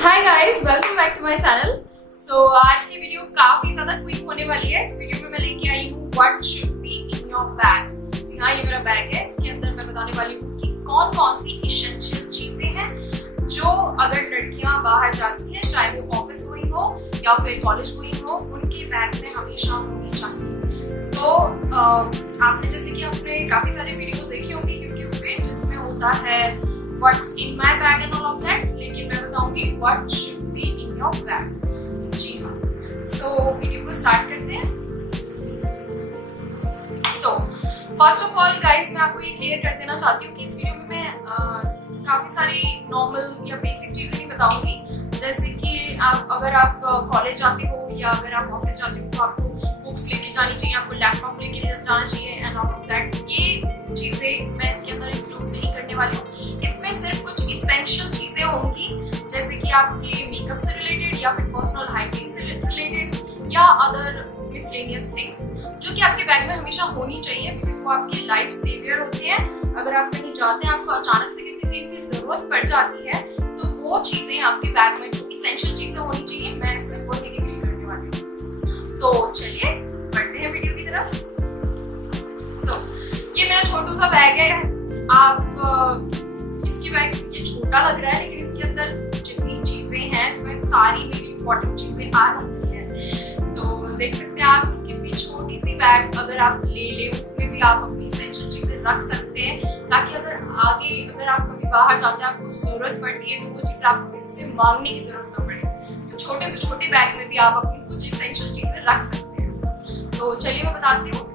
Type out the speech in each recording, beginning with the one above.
Hi guys, welcome back to my channel. So आज की video काफी ज्यादा क्विक होने वाली है। इस वीडियो में मैं लेके आई हूँ what should be in your bag. जी हाँ, ये मेरा बैग है। इसके अंदर मैं बताने वाली हूँ कि कौन कौन सी इसेंशियल चीजें हैं जो अगर लड़कियां बाहर जाती हैं, चाहे वो ऑफिस गोइंग हो या फिर कॉलेज गोइंग हो, उनके बैग में हमेशा होनी चाहिए। तो आपने जैसे कि आपने काफी सारे वीडियोस देखे होंगे यूट्यूब पे जिसमें होता है What's in my bag and all of that, लेकिन मैं बताऊंगी what should be in your bag। जी हाँ, so वीडियो को स्टार्ट करते हैं। So first of all guys, मैं आपको ये क्लियर कर देना चाहती हूँ कि इस वीडियो में मैं काफी सारी नॉर्मल या बेसिक चीजें नहीं बताऊंगी। जैसे कि अगर आप कॉलेज जाते हो या अगर आप ऑफिस जाते हो तो आपको बुक्स लेके जानी चाहिए, आपको लैपटॉप लेके जाना चाहिए एंड ऑल ऑफ दैट। ये चीजें मैं इसके अंदर इंक्लूड नहीं करने वाली हूँ। इसमें सिर्फ कुछ इसेंशियल चीजें होंगी, जैसे कि आपके मेकअप से रिलेटेड या फिर पर्सनल हाइजीन से रिलेटेड या अदर मिसलेनियस थिंग्स जो कि आपके बैग में हमेशा होनी चाहिए, बिकॉज वो आपके लाइफ सेवियर होते हैं। अगर आप कहीं जाते हैं, आपको अचानक से किसी चीज की जरूरत पड़ जाती है, तो वो चीजें आपके बैग में जो इसेंशियल चीजें होनी चाहिए, मैं इसमें वो रिवील करने वाली हूँ। तो चलिए बढ़ते हैं वीडियो की तरफ। ये मेरा छोटू सा बैग है। आप इसके बैग ये छोटा लग रहा है, लेकिन इसके अंदर जितनी चीजें हैं इसमें सारी मेरी इंपॉर्टेंट चीजें आ जाती हैं। तो देख सकते हैं आप कितनी छोटी सी बैग अगर आप ले उसमें भी आप अपनी इसेंशियल चीजें रख सकते हैं, ताकि अगर आगे अगर आप कभी बाहर जाते हैं, आपको जरूरत पड़ती है, तो वो चीजें आपको किसी से मांगने की जरूरत न पड़े। तो छोटे से छोटे बैग में भी आप अपनी कुछ इसेंशियल चीजें रख सकते हैं। तो चलिए मैं बताती हूँ।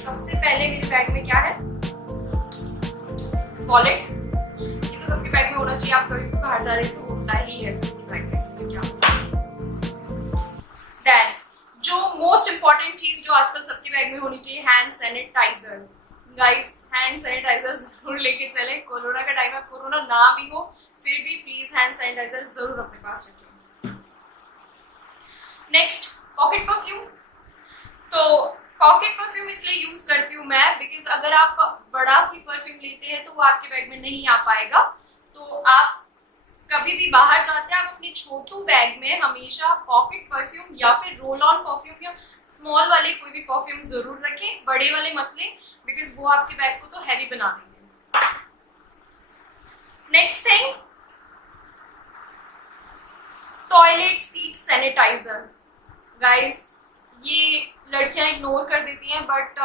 सबसे पहले मेरे बैग में क्या है, वॉलेट। ये तो सबके बैग में होना चाहिए। आप कभी भी बाहर जा रहे हैं तो होता ही है सबके बैग में। इसमें क्या देन जो मोस्ट इंपॉर्टेंट चीज जो आजकल सबके बैग में होनी चाहिए, hand sanitizer. Guys, hand sanitizer जरूर लेके चले। कोरोना का टाइम है, कोरोना ना भी हो फिर भी प्लीज हैंड सैनिटाइजर जरूर अपने पास रखें। Next, pocket perfume. तो पॉकेट परफ्यूम इसलिए यूज करती हूँ मैं, बिकॉज अगर आप बड़ा ही परफ्यूम लेते हैं तो वो आपके बैग में नहीं आ पाएगा। तो आप कभी भी बाहर जाते हैं, आप अपने छोटू बैग में हमेशा पॉकेट परफ्यूम या फिर रोल ऑन परफ्यूम या स्मॉल वाले कोई भी परफ्यूम जरूर रखें। बड़े वाले मत लें, बिकॉज वो आपके बैग को तो हैवी बना देंगे। Next thing, toilet seat sanitizer. Guys, ये लड़कियां इग्नोर कर देती हैं, बट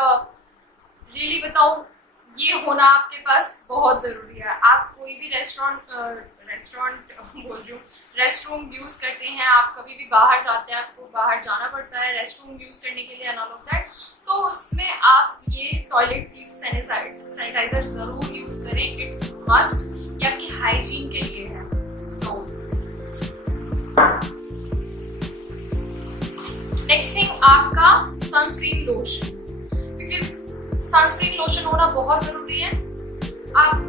रियली बताऊं, ये होना आपके पास बहुत जरूरी है। आप कोई भी रेस्टरूम यूज करते हैं, आप कभी भी बाहर जाते हैं, आपको बाहर जाना पड़ता है रेस्टरूम यूज करने के लिए एंड ऑल ऑफ दैट, तो उसमें आप ये टॉयलेट सीट सैनिटाइजर जरूर यूज करें। इट्स मस्ट, ये आपकी हाइजीन के लिए है। सो नेक्स्ट थिंग, आपका sunscreen lotion, because sunscreen lotion होना बहुत जरूरी है। आप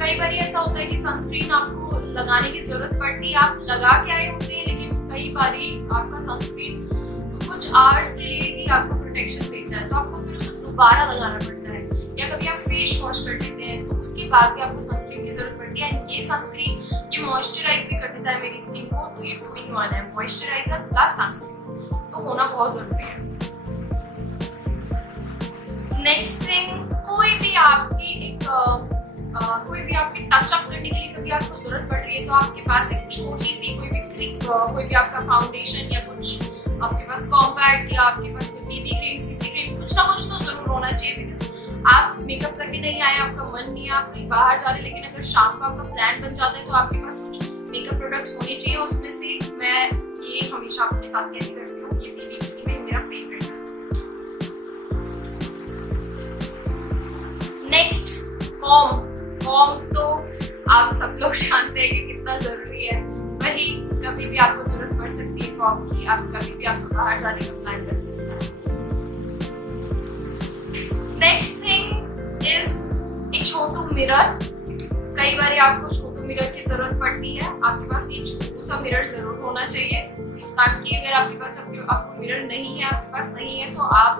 कई बार ऐसा होता है कि सनस्क्रीन आपको लगाने की जरूरत पड़ती है, आप लगा के आए होते हैं, लेकिन कई बार आपका सनस्क्रीन कुछ आवर्स के लिए ही आपको प्रोटेक्शन देता है, तो आपको फिर उसे दोबारा लगाना पड़ता है। या कभी आप फेस वॉश कर लेते हैं तो उसके बाद भी आपको सनस्क्रीन की जरूरत पड़ती है। एंड ये सनस्क्रीन ये मॉइस्चराइज भी कर देता है मेरी स्किन को, तो ये 2 in 1 है, मॉइस्चराइजर प्लस सनस्क्रीन, तो होना बहुत जरूरी है। नेक्स्ट थिंग, कोई भी आपकी टचअप करने के लिए कभी आपको जरूरत पड़ रही है, तो आपके पास एक छोटी सी कोई भी आपका फाउंडेशन या कुछ आपके पास कॉम्पैक्ट या आपके पास कोई बीबी क्रीम, सीसी क्रीम, कुछ ना कुछ तो जरूर होना चाहिए। बिकॉज आप मेकअप करके नहीं आए, आपका मन नहीं है, आप कहीं बाहर जा रहे हैं, लेकिन अगर शाम को आपका प्लान बन जाता है तो आपके पास कुछ मेकअप प्रोडक्ट्स होने चाहिए। उसमें से मैं ये हमेशा अपने साथ कैरी करती हूँ। ये बीबी क्रीम है, मेरा फेवरेट है। नेक्स्ट, कॉम तो आप सब लोग जानते हैं कि कितना जरूरी है। वही कभी भी आपको जरूरत पड़ सकती है कॉम की, आप कभी भी आपको बाहर जाने का प्लान कर सकते हैं। नेक्स्ट थिंग इज एक छोटू मिरर। कई बार आपको छोटू मिरर की जरूरत पड़ती है, आपके पास ये छोटू सा मिरर जरूर होना चाहिए, ताकि अगर आपके पास आपको मिरर नहीं है, आपके पास नहीं है, तो आप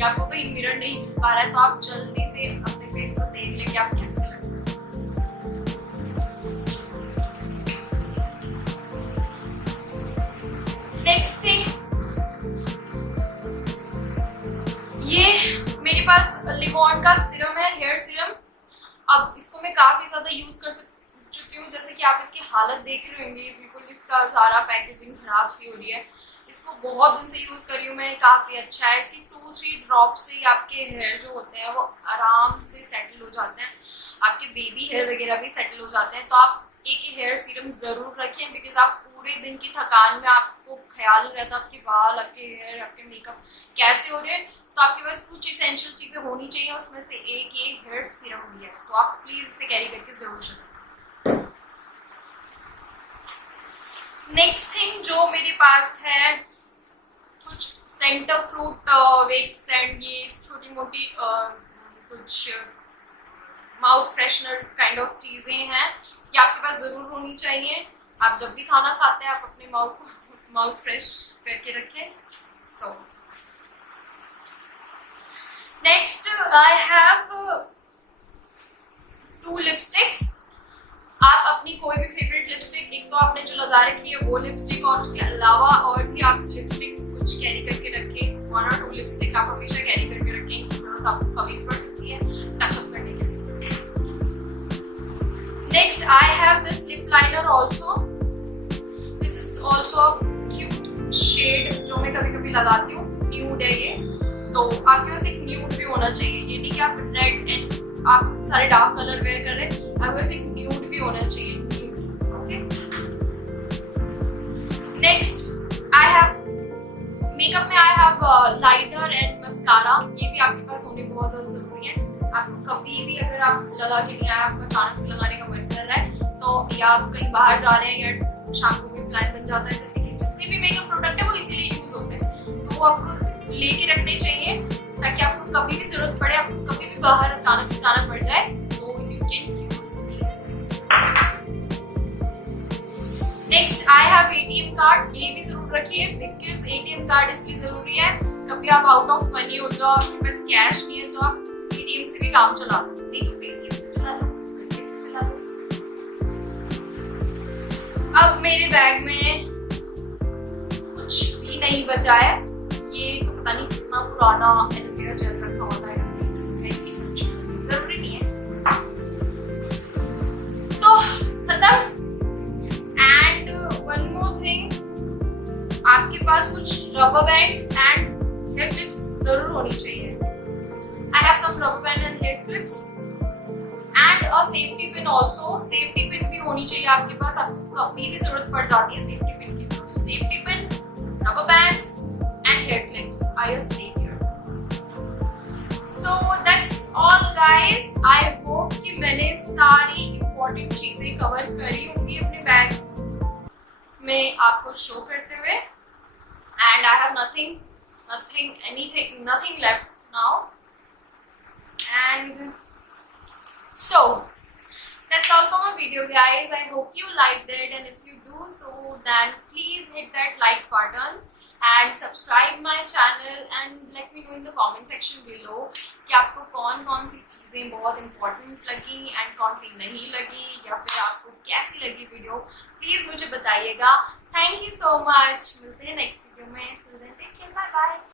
या आपको कहीं मिरर नहीं मिल पा रहा है, तो आप जल्दी से अपने फेस को देख लें कि आप कैसे लग रहे हैं। नेक्स्ट थिंग, ये मेरे पास लिवॉन का सीरम है, हेयर सीरम। अब इसको मैं काफी ज्यादा यूज कर चुकी हूँ, जैसे कि आप इसकी हालत देख रहे होंगे, बिल्कुल इसका सारा पैकेजिंग खराब सी हो रही है। इसको बहुत दिन से यूज कर रही हूँ मैं, काफी अच्छा है। इसकी 2-3 ड्रॉप से ही आपके हेयर जो होते हैं वो आराम से सेटल हो जाते हैं, आपके बेबी हेयर वगैरह भी सेटल हो जाते हैं। तो आप एक हेयर सीरम जरूर रखें, बिकॉज आप पूरे दिन की थकान में आपको ख्याल नहीं रहता आपके बाल, आपके हेयर, आपके मेकअप कैसे हो रहे हैं। तो आपके पास कुछ इसेंशियल चीजें होनी चाहिए, उसमें से एक ये हेयर सीरम भी है। तो आप प्लीज इसे कैरी करके जरूर चलें। नेक्स्ट थिंग जो मेरे पास है, कुछ सेंटर फ्रूट वेक्स एंड ये छोटी मोटी कुछ माउथ फ्रेशनर काइंड ऑफ चीजें हैं, ये आपके पास जरूर होनी चाहिए। आप जब भी खाना खाते हैं आप अपने माउथ फ्रेश करके रखें। So next I have 2 lipsticks. आप अपनी कोई भी फेवरेट लिपस्टिक, एक तो आपने जो लगा रखी है वो लिपस्टिक, और उसके अलावा और भी आप लिपस्टिक कुछ कैरी करके रखें। 1 और 2 लिपस्टिक आप हमेशा कैरी करके रखें, इनकी जरूरत आपको कभी पड़ सकती है टचअप करने के लिए। Next I have this lip liner also. This is also cute shade जो मैं कभी कभी लगाती हूँ, न्यूड है ये। तो आपके पास एक न्यूड भी होना चाहिए, ये नहीं कि आप रेड एंड आप सारे डार्क कलर वेयर कर रहे हैं, आपके पास एक न्यूड भी होना चाहिए। Okay, next I have makeup में I have liner and mascara. ये भी आपके पास होने बहुत ज्यादा जरूरी है। आपको कभी भी अगर आप लगा के नहीं आया, आपको अचानक से लगाने का मन कर रहा है, तो या आप कहीं बाहर जा रहे हैं या शाम को कोई प्लान बन जाता है, जैसे कि जितने भी मेकअप प्रोडक्ट है वो इसीलिए यूज होते हैं, तो वो आपको लेके रखने चाहिए ताकि आपको कभी भी जरूरत पड़े, आपको कभी भी बाहर अचानक से जाना पड़ जाए तो you can use these things. Next I have ATM card. ये भी जरूर रखिए, बिकॉज एटीएम कार्ड इसलिए जरूरी है, कभी आप आउट ऑफ मनी हो जाओ, आपके पास कैश नहीं है, तो आप एटीएम से भी काम चला लो, नहीं तो पेटीएम से चला लो, पेटीएम से चला लो। अब मेरे बैग में कुछ भी नहीं बचा है, ये तो पता नहीं कितना पुराना एलोवेरा जेल रखा होता है, कहीं भी समझ जरूरी नहीं है, तो खत्म। एंड वन मोर थिंग, आपके पास कुछ rubber bands and hair clips जरूर होनी चाहिए। I have some rubber band and hair clips and a safety pin also. Safety pin भी होनी चाहिए आपके पास, आपको कभी भी जरूरत पड़ जाती है सेफ्टी पिन की। तो safety pin, rubber bands and hair clips are your savior. So that's all guys. I hope कि मैंने सारी important चीजें कवर करी होंगी अपने बैग में आपको शो करते हुए, and I have nothing left now. And so that's all for my video guys. I hope you liked it, and if you do so, then please hit that like button and subscribe my channel and let me know in the comment section below कि आपको कौन कौन सी चीज़ें बहुत important लगी and कौन सी नहीं लगी, या फिर आपको कैसी लगी वीडियो, प्लीज़ मुझे बताइएगा। थैंक यू सो मच, मिलते हैं नेक्स्ट वीडियो में। Till then take care, bye bye.